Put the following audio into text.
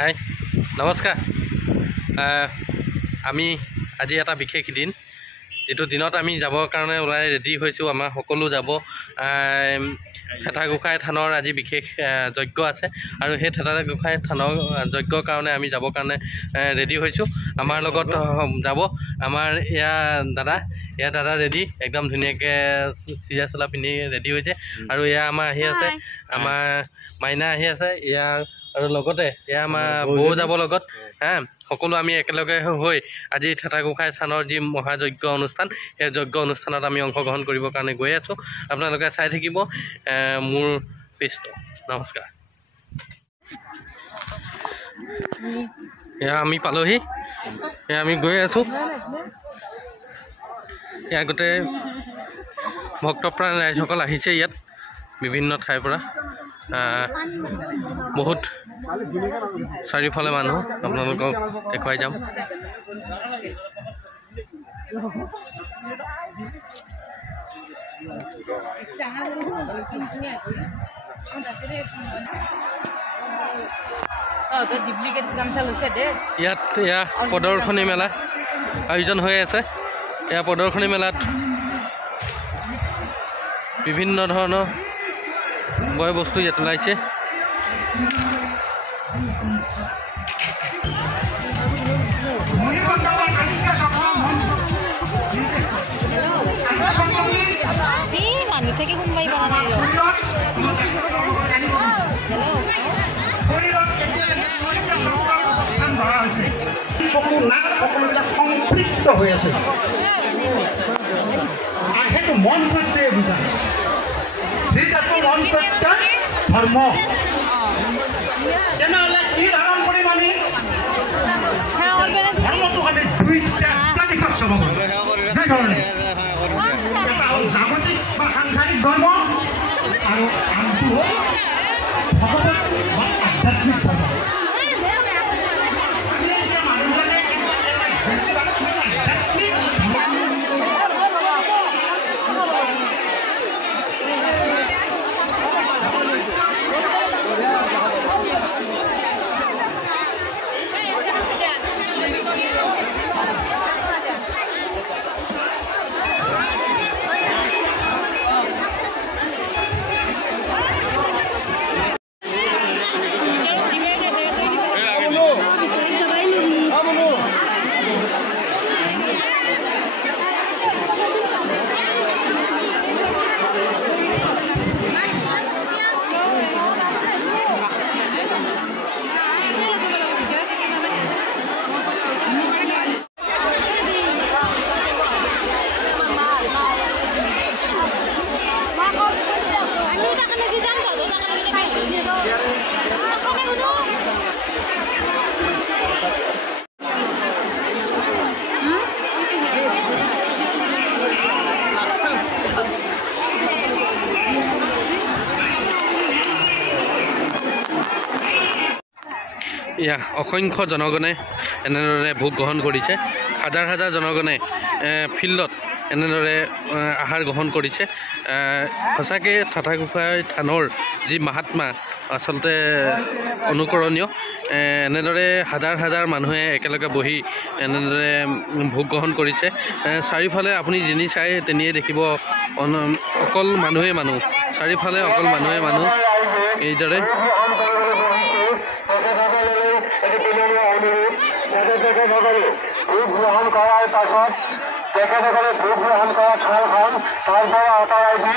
হাই নমস্কাৰ আমি আজি এটা বিশেষ দিন যেটো দিনত আমি যাবৰ কাৰণে ওলাই ৰেডি হৈছোঁ আমাৰ সকলো যাব থেতাগোসাঁই থানৰ আজি বিশেষ যজ্ঞ আছে আৰু সেই থেতাগোসাঁই থানৰ যজ্ঞৰ কাৰণে আমি যাবৰ কাৰণে ৰেডি হৈছোঁ আমাৰ লগত যাব আমাৰ এয়া দাদা ৰেডি একদম ধুনীয়াকৈ চিজা চলা পিন্ধি ৰেডি হৈছে আৰু এয়া আমাৰ আহি আছে আমাৰ মাইনা আহি আছে এয়া আৰু লগতে এয়া আমাৰ বৌ যাব লগত সকলো আমি একেলগে হৈ আজি থেতাগোসাঁই থানৰ যি মহাযজ্ঞ অনুষ্ঠান সেই যজ্ঞ অনুষ্ঠানত আমি অংশগ্ৰহণ কৰিবৰ কাৰণে গৈ আছোঁ আপোনালোকে চাই থাকিব মোৰ পেজটো নমস্কাৰ এয়া আমি পালোহি এয়া আমি গৈ আছোঁ এয়া গোটেই ভক্তপ্ৰাণ ৰাইজসকল আহিছে ইয়াত বিভিন্ন ঠাইৰ পৰা বহুত চাৰিওফালে মানুহ আপোনালোকক দেখুৱাই যাম ইয়াত এয়া প্ৰদৰ্শনী মেলা আয়োজন হৈ আছে এয়া প্ৰদৰ্শনী মেলাত বিভিন্ন ধৰণৰ বয় বস্তু ইয়াত ওলাইছে চকু নাক সকলোবিলাক সংপৃক্ত হৈ আছে সেইটো মন প্ৰত্যয়ে বুজায় যিটো মন প্ৰত্যয় ধৰ্ম তেনেহ'লে কি ধাৰণ কৰিম আমি ধৰ্মটোক আমি দুইটা দিশত চাব পাৰোঁ দুইধৰণে এটা হ'ল জাগতিক বা সাংসাৰিক ধৰ্ম আৰু আনটো হ'ল ভগৱত বা আধ্যাত্মিক ধৰ্ম এয়া অসংখ্য জনগণে এনেদৰে ভোগ গ্ৰহণ কৰিছে হাজাৰ হাজাৰ জনগণে ফিল্ডত এনেদৰে আহাৰ গ্ৰহণ কৰিছে সঁচাকৈ থেতাগোসাঁই থানৰ যি মাহাত্মা আচলতে অনুকৰণীয় এনেদৰে হাজাৰ হাজাৰ মানুহে একেলগে বহি এনেদৰে ভোগ গ্ৰহণ কৰিছে চাৰিওফালে আপুনি যেনি চাই তেনিয়ে দেখিব অকল মানুহেই মানুহ চাৰিওফালে অকল মানুহেই মানুহ এইদৰে ভোগ গ্ৰহণ কৰাৰ পাছত তেখেতসকলে ভোগ গ্ৰহণ কৰা থালখন তাৰ পৰা আঁতৰাই দি